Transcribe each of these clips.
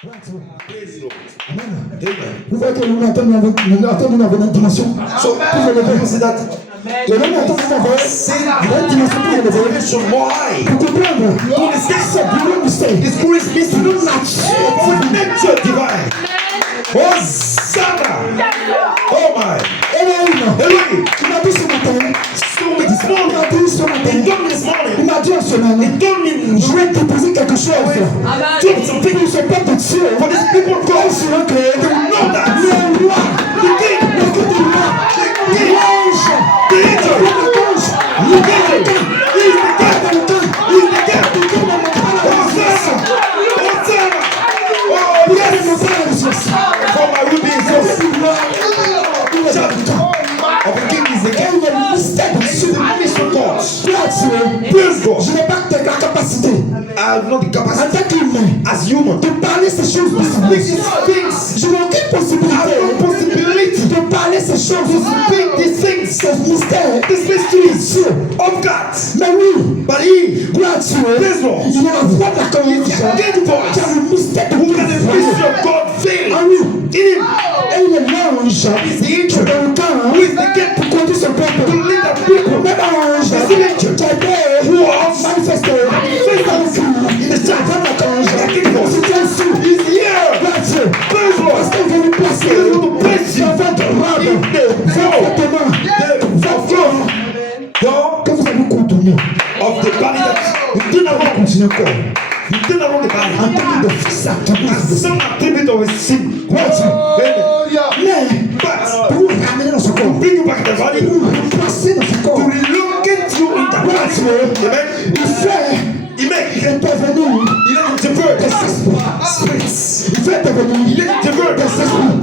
Praise Lord. Amen. Amen. Vous voyez que nous attendons dans une dimension. So you see that Et là, nous attendons dans une dimension pour élever. dimension more high. Pour comprendre. To understand C'est du mystère. His grace means C'est to notre nature. our nature divine. Hosanna. Oh my. Elohim. Il m'a dit ce matin. Told me this Il morning. m'a dit ce matin. He told me this Il morning. m'a dit en ce moment. He told me Je vais te poser quelque chose. told some people Pour ce peuple de Dieu. for these people of God Sera créé. to know that Le roi. the king, Le roi. the king, L'ange. the angel, Le the king, he's the king, he's the king. Hosanna. Hosanna. Oh yes. For my will be exalted. Of the king is the king. It's the ministry of God. Praise God. Je n'ai pas la capacité I have not the en capacity tant qu'humain as human de parler ces choses to speak these things. Je n'ai aucune I have possibilité no possibility de parler ces to choses. speak these things. Ce mystère. This mysteries of God. Mais oui, But he, gloire à Dieu, praise God, il y a la voix de la communication. again voice, Car le mystère de who can the Dieu. mystery of God fail Ah oui, in him? et il est l'ange Is the qui est angel dans le camp who is the king pour conduire son to peuple. lead the people. Même ange Is the angel qui a été who was manifesté dans le camp. in the church. Avant la cage, Again voice. c'était ainsi. He's here. Gloire à Dieu. Praise Parce God. qu'il veut nous placer He will place you dans votre robe. in the flow Exactement. of God. Que vous allez contourner. Of the body that you did not want to Continuez encore. you did not want the En body. termes de fils à As some attribute of his sin. Amen. mais But pour vous ramener dans ce corps, bring you back the body pour to vous replacer dans ce corps, relocate you in the body. Amen. il fait Il make intervenir il est divert des esprits. spirits. Il fait intervenir Il est divert. des esprits.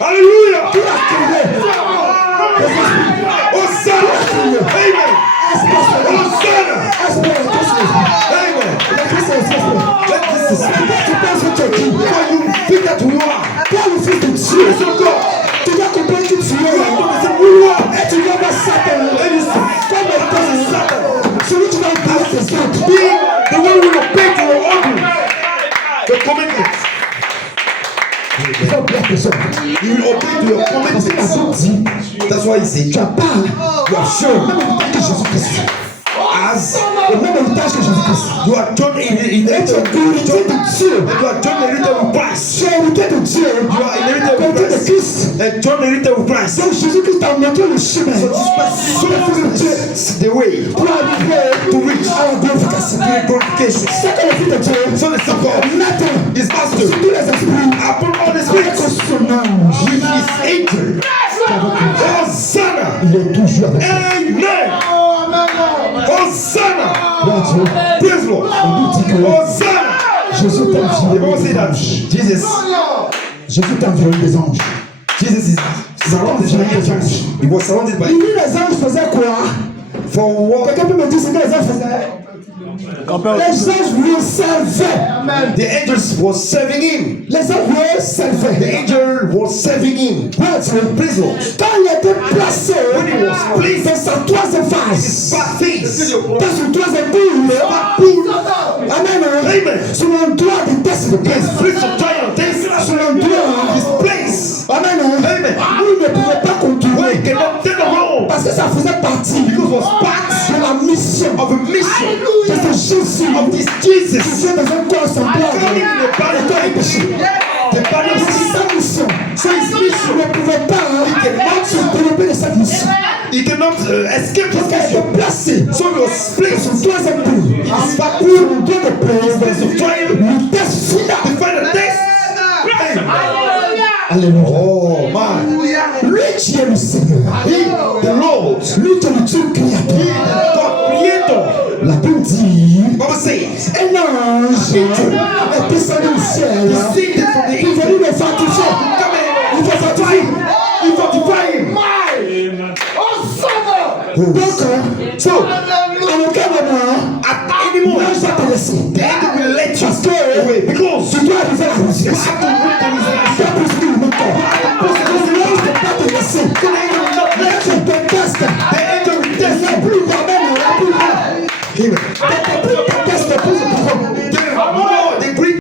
Hallelujah. Pour activer des esprits. Hosanna. Amen. Hosanna. Esprit, Amen. Let this is tu penses que tu es qui? how you think that you are. Toi, le fils de Dieu, Spirit of God. tu dois comprendre qui tu You es. have to understand who you are. Et tu dois voir Satan And you comme étant Satan. celui qui va obéir tes ordres. Being the one who will obey to your order. The commandments. Il va obéir tes ordres. You will obey to your Parce que la Bible commandments. dit, That's why he said, tu as part you are sure même héritage que Jésus-Christ. as Le même héritage que Jésus-Christ. you are John Et tu es inherited with hérité John. de Dieu. You are John inherited with Christ. Tu es hérité de Dieu. You are inherited with Côté de Christ. Christ. And John inherited with Christ. Donc Jésus-Christ t'a montré le chemin. So this person the way Pour arriver to reach à la glorification. to the glorification. C'est que le Fils de Dieu So the Son of God maintenant is sur master tous les esprits upon all the avec spirits son ange. with his angel. Hosanna. Il est toujours avec toi. Amen. Hosanna. Gloire à Dieu. Praise Lord. Hosanna. Jésus t'a The environné Bible say des that anges. Jesus Jésus t'a environné des anges. is surrounded by angels. He was surrounded by Il dit les anges faisaient quoi? for what Quelqu'un peut me dire ce que les anges faisaient? Les anges lui servaient. the angels was serving him. Les anges lui The servaient. angel was serving him. Gloire à Dieu. Praise Lord. Quand il était placé When he was placed dans sa troisième phase, bad things. dans son troisième boule, Amen. Amen. Sur l'endroit des tests de His Christ. place of giant things. Sur l'endroit. His place. Amen. Amen. Où il ne pouvait pas Where contourner. he cannot turn around. Parce que ça faisait partie Because it was part de la mission of a mission de ce Jésus of this qui Jesus. vient dans un corps semblable Coming in the body au corps du péché. The body of C'est sin. sa mission. So his Il mission. ne pouvait pas se développer de cette mission. He cannot escape Parce his qu'elle mission. était placée So he was placed sur son troisième boule. in his back Sur room. le dos de Place of Paul. trial. Le test To final. find a test. Amen. Alléluia. Oh man. Lui qui est le Seigneur. He, the Lord, Lui qui est le Dieu créateur. God creator. La Bible dit Bible says un ange est descendu au ciel. descended from the Il est angel. venu le fortifier. Come Il va fortifier. in. He fortify him. Donc, So à aucun moment, at any moment l'ange va te laisser. the angel will let you Parce stay que away because tu dois arriver à la you résurrection. have